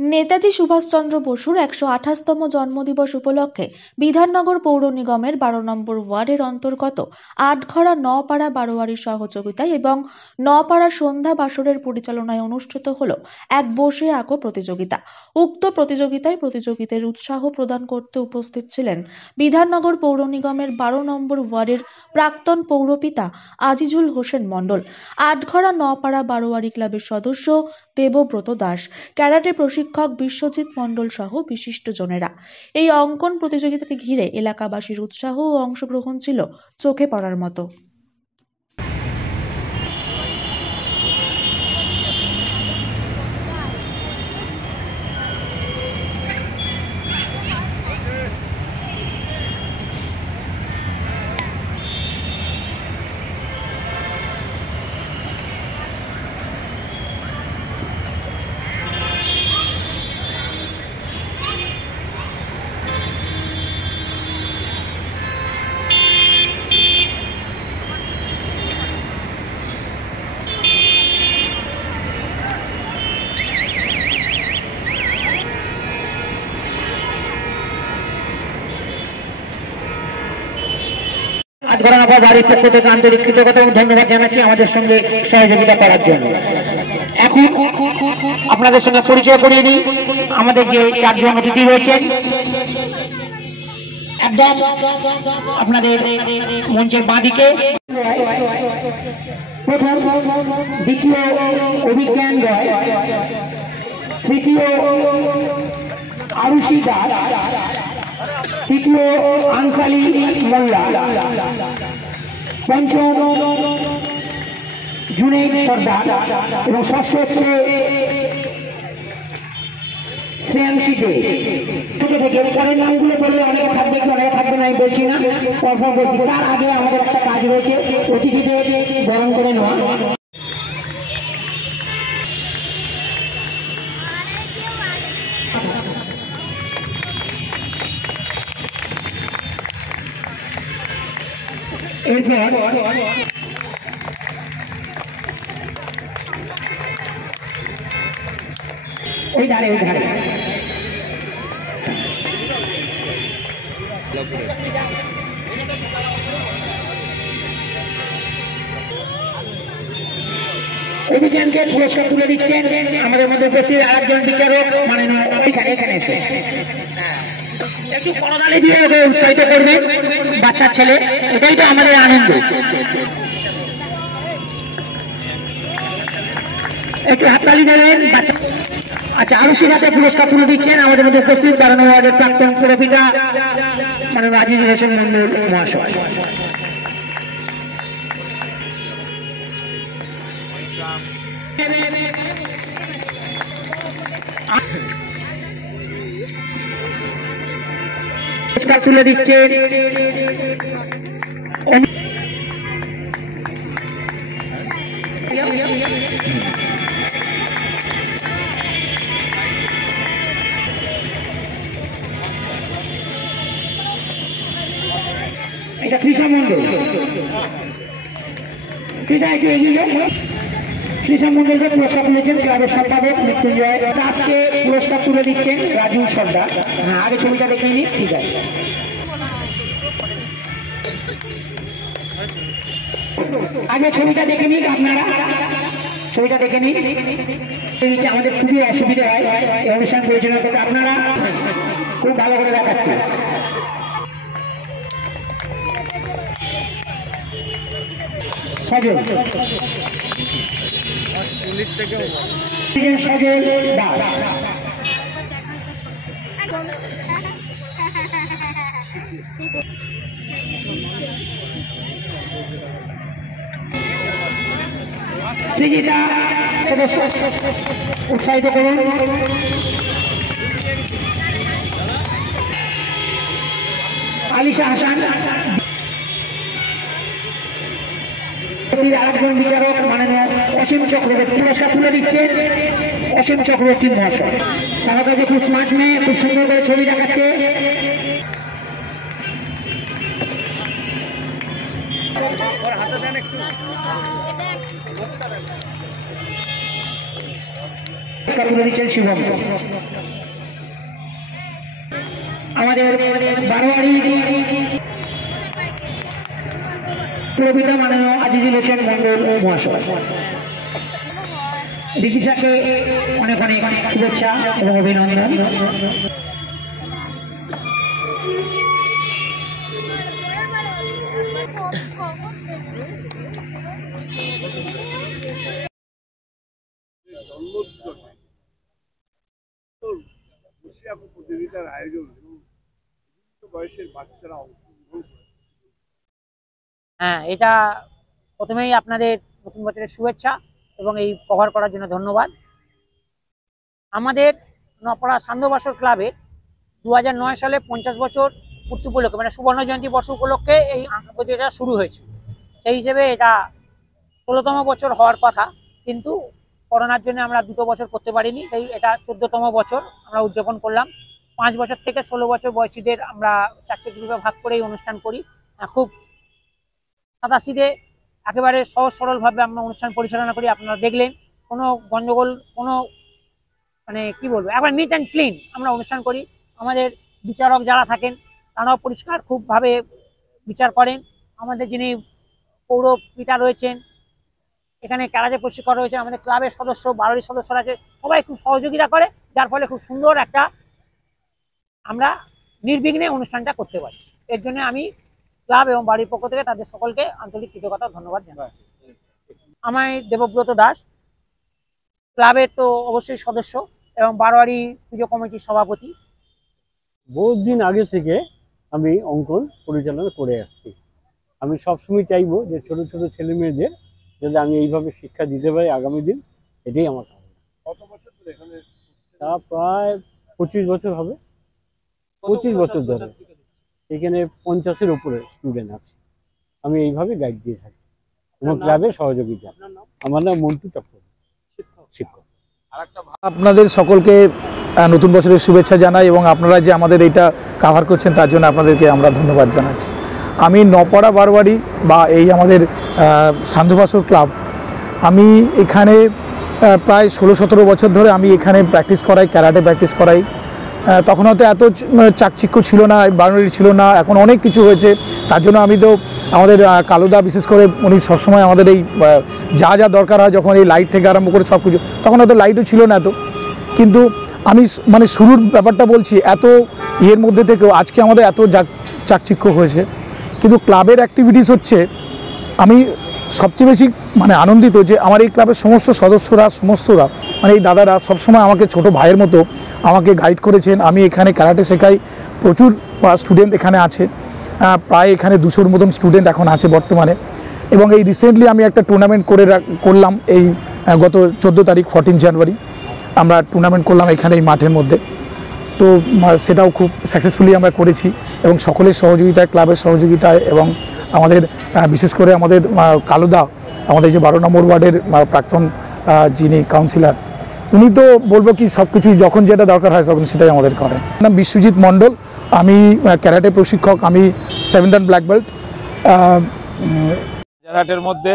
নেতাজি সুভাষচন্দ্র বসুর ১২৮তম জন্মদিবস উপলক্ষে বিধাননগর পৌর নিগমের ১২ নম্বর ওয়ার্ডের অন্তর্গত আটঘরা নপাড়া বারোয়ারির সহযোগিতায় এবং নপাড়া সন্ধ্যা বাসরের পরিচালনায় অনুষ্ঠিত হল এক বসে আঁকো প্রতিযোগিতা। উক্ত প্রতিযোগিতায় প্রতিযোগীদের উৎসাহ প্রদান করতে উপস্থিত ছিলেন বিধাননগর পৌর নিগমের ১২ নম্বর ওয়ার্ডের প্রাক্তন পৌরপিতা আজিজুল হোসেন মণ্ডল, আটঘরা নপাড়া বারোয়ারি ক্লাবের সদস্য দেবব্রত দাস, ক্যারাটে প্রশিক্ষক বিশ্বজিৎ মণ্ডল সহ বিশিষ্টজনেরা। এই অঙ্কন প্রতিযোগিতাকে ঘিরে এলাকাবাসীর উৎসাহ ও অংশগ্রহণ ছিল চোখে পড়ার মতো। আটঘরা নপাড়া বাড়ির পক্ষ থেকে আন্তরিক কৃতজ্ঞতা এবং ধন্যবাদ জানাচ্ছি আমাদের সঙ্গে সহযোগিতা করার জন্য। এখন আপনাদের সঙ্গে পরিচয় করিয়ে দিই আমাদের যে চারজন অতিথি রয়েছেন। একদম আপনাদের মঞ্চের বাঁদিকে প্রথম, দ্বিতীয় অভিজ্ঞান রয়, তৃতীয় আরুষি দাস, তৃতীয় আনসালি মোল্লা, পঞ্চম জুনেদ সর্দার এবং ষষ্ঠ হচ্ছে শ্রেয়াংশী দে। থেকে পরের নামগুলো বললে অনেকে থাকবে অনেকে থাকবে না, আমি বলছি না, পরপর বলছি। তার আগে আমাদের একটা কাজ রয়েছে, অতিথিদের বরণ করে নেওয়া। এরপর ওই ধারে অভিযানকে পুরস্কার তুলে দিচ্ছেন আমাদের মধ্যে উপস্থিত আরেকজন বিচারক, মানে এখানে এসে একটু করতালি দিয়ে ওকে উৎসাহিত করবেন। বাচ্চা ছেলে, এটাই তো আমাদের আনন্দ। একটু হাততালি দেবেন বাচ্চা। আচ্ছা, আরুষি দাসে পুরস্কার তুলে দিচ্ছেন আমাদের মধ্যে উপস্থিত ১২ নম্বর ওয়ার্ডের প্রাক্তন পৌরপিতা মানে আজিজুল হোসেন মণ্ডল মহাশয়। পুরস্কার তুলে দিচ্ছেন এটা তৃষা মণ্ডল। তৃষা একটু এগিয়ে যাও। তৃষা মণ্ডলকে পুরস্কার তুলেছেন ক্লাবের সম্পাদক মৃত্যুঞ্জয় দাসকে পুরস্কার তুলে দিচ্ছেন রাজু সর্দার। হ্যাঁ, আগে ছবিটা দেখে নিন। ঠিক আছে, আগে ছবিটা দেখে নিন আপনারা, ছবিটা দেখে নিন। আমাদের খুবই অসুবিধা হয় এই অনুষ্ঠান পরিচালনা করতে, আপনারা খুব ভালো করে দেখাচ্ছে। সজল দাস, সৃজিতা উৎসাহিত করুন। আলিশা হাসান, আরেকজন বিচারক মাননীয় অসীম চক্রবর্তী, পুরস্কার তুলে দিচ্ছে অসীম চক্রবর্তী মহাশয়। সারাকে খুব স্মার্ট মেয়ে, খুব সুন্দর করে ছবি দেখাচ্ছে। হাতে দেন একটু। পুরস্কার তুলে দিচ্ছেন শিবম। আমাদের বারোয়ারি প্রবীণা মাননীয় আজিজুল হোসেন মন্ডল মহাশয়, রিকিসাকে অনেক অনেক শুভেচ্ছা এবং অভিনন্দন। প্রতিযোগিতার আয়োজন বয়সের বাচ্চারা হ্যাঁ, এটা প্রথমেই আপনাদের নতুন বছরের শুভেচ্ছা এবং এই কভার করার জন্য ধন্যবাদ। আমাদের নপাড়া সান্ধ্যবাসর ক্লাবে 2009 সালে 50 বছর পূর্তি উপলক্ষে, মানে সুবর্ণ জয়ন্তী বর্ষ উপলক্ষে এই প্রতিযোগিতা শুরু হয়েছে। সেই হিসেবে এটা 16তম বছর হওয়ার কথা, কিন্তু করোনার জন্য আমরা 2 বছর করতে পারিনি, তাই এটা 14তম বছর আমরা উদযাপন করলাম। 5 বছর থেকে 16 বছর বয়সীদের আমরা 4টে গ্রুপে ভাগ করে এই অনুষ্ঠান করি। খুব সাদাসিধে একেবারে সহজ সরলভাবে আমরা অনুষ্ঠান পরিচালনা করি। আপনারা দেখলেন কোনো গন্ডগোল, কোনো মানে কি বলবো, একবার নিট অ্যান্ড ক্লিন আমরা অনুষ্ঠান করি। আমাদের বিচারক যারা থাকেন তারাও পরিষ্কার খুবভাবে বিচার করেন। আমাদের যিনি পৌর পিতা রয়েছেন, এখানে ক্যারাটে প্রশিক্ষক রয়েছে, আমাদের ক্লাবের সদস্য, বারোয়ারি সদস্যরা আছে, সবাই খুব সহযোগিতা করে, যার ফলে খুব সুন্দর একটা আমরা নির্বিঘ্নে অনুষ্ঠানটা করতে পারি। এর জন্য আমি ক্লাব এবং বাড়ির পক্ষ থেকে তাদের সকলকে আন্তরিক কৃতজ্ঞতা ধন্যবাদ জানাচ্ছি। আমি দেবব্রত দাস, ক্লাবের তো অবশ্যই সদস্য এবং বারোয়ারি পুজো কমিটির সভাপতি। বহুত দিন আগে থেকে আমি অঙ্কন পরিচালনা করে আসছি। আমি সবসময় চাইবো যে ছোট ছোট ছেলে মেয়েদের যদি আমি এইভাবে শিক্ষা দিতে পারি আগামী দিন, এটাই আমার কামনা। কত বছর ধরে এখানে? তা প্রায় 25 বছর হবে। 25 বছর ধরে এখানে 50-এর উপরে স্টুডেন্ট আছে। আমি এইভাবে গাইড দিয়ে থাকি এবং ক্লাবের সহযোগিতা। আমার নাম মন্টু চক্রবর্তী, শিক্ষক। আপনাদের সকলকে নতুন বছরের শুভেচ্ছা জানাই এবং আপনারা যে আমাদের এইটা কাভার করছেন তার জন্য আপনাদেরকে আমরা ধন্যবাদ জানাচ্ছি। আমি নপাড়া বারোয়ারি বা এই আমাদের সান্ধ্যবাসর ক্লাব, আমি এখানে প্রায় 16-17 বছর ধরে আমি এখানে প্র্যাকটিস করাই, ক্যারাটে প্র্যাকটিস করাই। তখন হয়তো এত চাকচিক্য ছিল না, বারোয়ারি ছিল না, এখন অনেক কিছু হয়েছে। তার জন্য আমি তো আমাদের কালুদা বিশেষ করে উনি সবসময় আমাদের এই যা যা দরকার হয়, যখন এই লাইট থেকে আরম্ভ করে সব কিছু, তখন হয়তো লাইটও ছিল না এত, কিন্তু আমি মানে শুরুর ব্যাপারটা বলছি, এত এর মধ্যে থেকেও আজকে আমাদের এত চাকচিক্য হয়েছে। কিন্তু ক্লাবের অ্যাক্টিভিটিস হচ্ছে, আমি সবচেয়ে বেশি মানে আনন্দিত যে আমার এই ক্লাবের সমস্ত সদস্যরা, সমস্তরা মানে এই দাদারা সবসময় আমাকে ছোট ভাইয়ের মতো আমাকে গাইড করেছেন। আমি এখানে ক্যারাটে শেখাই, প্রচুর স্টুডেন্ট এখানে আছে, প্রায় এখানে 200-র মতন স্টুডেন্ট এখন আছে বর্তমানে। এবং এই রিসেন্টলি আমি একটা টুর্নামেন্ট করলাম এই গত 14 তারিখ 14 জানুয়ারি আমরা টুর্নামেন্ট করলাম এখানে এই মাঠের মধ্যে। তো সেটাও খুব সাকসেসফুলি আমরা করেছি এবং সকলের সহযোগিতায়, ক্লাবের সহযোগিতায় এবং আমাদের বিশেষ করে আমাদের কালুদা, আমাদের যে 12 নম্বর ওয়ার্ডের প্রাক্তন যিনি কাউন্সিলর, উনি তো বলবো কি সব কিছুই যখন যেটা দরকার হয় তখন সেটাই আমাদের করেন। নাম বিশ্বজিৎ মণ্ডল, আমি ক্যারাটে প্রশিক্ষক, আমি 7th Dan ব্ল্যাক বেল্ট। ক্যারাটের মধ্যে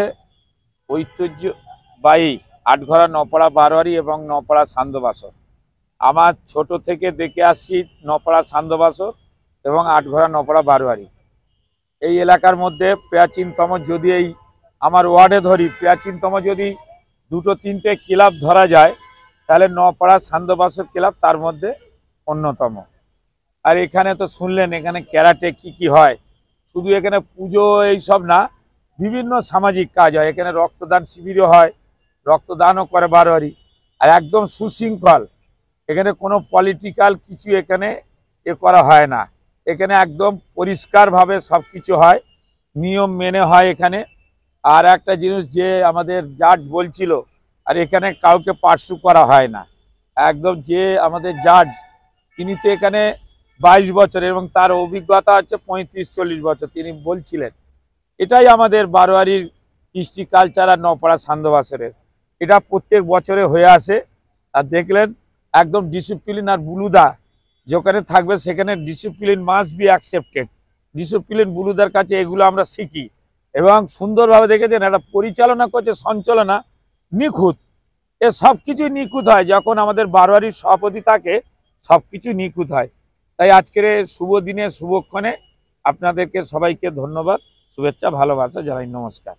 ঐতিহ্যবাহী আটঘরা, নপাড়া বারোয়ারি এবং নপাড়া সান্ধ্যবাসর। আমার ছোট থেকে দেখে আসছি নপাড়া সান্ধ্যবাসর এবং আটঘরা নপাড়া বারোয়ারি। এই এলাকার মধ্যে প্রাচীনতম, যদি এই আমার ওয়ার্ডে ধরি, প্রাচীনতম যদি 2-3টে ক্লাব ধরা যায় তাহলে নপাড়া সান্ধ্যবাসর ক্লাব তার মধ্যে অন্যতম। আর এখানে তো শুনলেন এখানে ক্যারাটে কি হয়, শুধু এখানে পুজো এইসব না, বিভিন্ন সামাজিক কাজ হয়। এখানে রক্তদান শিবিরও হয়, রক্তদানও করে বারোয়ারি। আর একদম সুশৃঙ্খল, এখানে কোনো পলিটিক্যাল কিছু এখানে করা হয় না। এখানে একদম পরিষ্কারভাবে সব কিছু হয়, নিয়ম মেনে হয় এখানে। আর একটা জিনিস যে আমাদের জাজ বলছিল, আর এখানে কাউকে পার্শ্ব করা হয় না। একদম যে আমাদের জাজ, তিনি তো এখানে 22 বছর এবং তার অভিজ্ঞতা হচ্ছে 35-40 বছর, তিনি বলছিলেন। এটাই আমাদের বারোয়ারির কৃষ্টি কালচার আর নপাড়া সান্ধ্যবাসরের, এটা প্রত্যেক বছরে হয়ে আসে। আর দেখলেন একদম ডিসিপ্লিন, আর বুলুদা যেখানে থাকবে সেখানে discipline must be accepted. Discipline বুলুদার কাছে এগুলো আমরা শিখি এবং সুন্দরভাবে দেখেছেন একটা পরিচালনা করছে, সঞ্চালনা নিখুঁত। এ সব কিছু নিখুঁত হয়। যখন আমাদের বারোয়ারির সভাপতি থাকে সব কিছু নিখুঁত হয়। তাই আজকের এই শুভ দিনে শুভক্ষণে আপনাদেরকে সবাইকে ধন্যবাদ, শুভেচ্ছা, ভালোবাসা জানাই। নমস্কার।